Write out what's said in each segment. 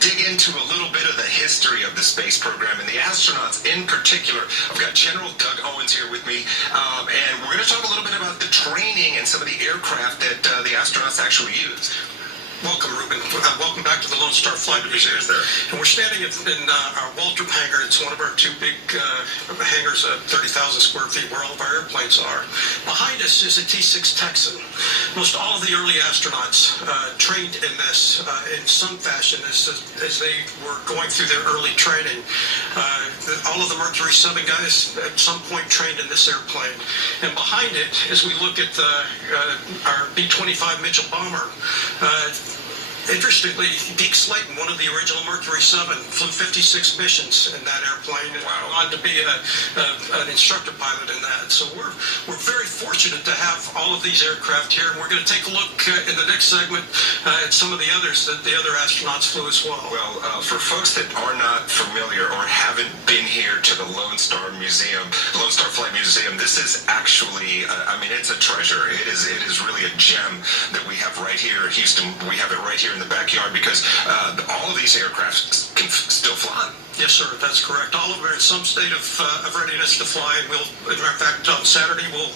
dig into a little bit of the history of the space program and the astronauts in particular. I've got General Doug Owens here with me, and we're going to talk a little bit about the training and some of the aircraft that the astronauts actually use. Welcome, Ruben. Welcome back to the Lonestar Flight Division. And we're standing in our Waltrip hangar. It's one of our two big hangars, 30,000 square feet, where all of our airplanes are. Behind us is a T-6 Texan. Most all of the early astronauts trained in this in some fashion as they were going through their early training. All of the Mercury 7 guys at some point trained in this airplane. And behind it, as we look at our B-25 Mitchell bomber, interestingly, Deke Slayton, one of the original Mercury 7, flew 56 missions in that airplane and went on to be an instructor pilot in that. So we're very fortunate to have all of these aircraft here, and we're going to take a look in the next segment at some of the others that the other astronauts flew as well. Well, for folks that are not familiar or haven't been here to the Lonestar Museum, Lonestar Flight Museum, this is actually, it's a treasure. It is really a gem that we have right here in Houston. We have it right here in the backyard because all of these aircraft can still fly. Yes, sir, that's correct. All of them are in some state of readiness to fly. And as a matter of fact, on Saturday, we'll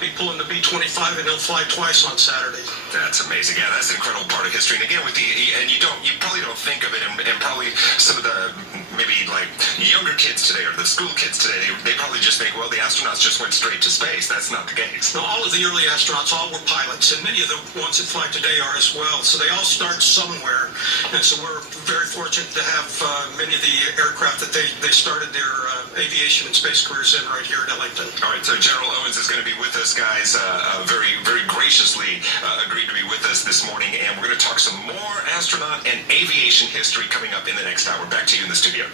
be pulling the B-25, and they'll fly twice on Saturday. That's amazing. Yeah, that's an incredible part of history. And again, you probably don't think of it, and probably some of the maybe like younger kids today or the school kids today, they probably just think, well, the astronauts just went straight to space. That's not the case. Now, all of the early astronauts, all were pilots, and many of the ones that fly today are as well. So they all start somewhere, and so we're very fortunate to have many of the aircraft that they started their aviation and space careers in right here at Ellington. All right, so General Owens is going to be with us, guys, very, very graciously agreed to be with us this morning, and we're going to talk some more astronaut and aviation history coming up in the next hour. Back to you in the studio.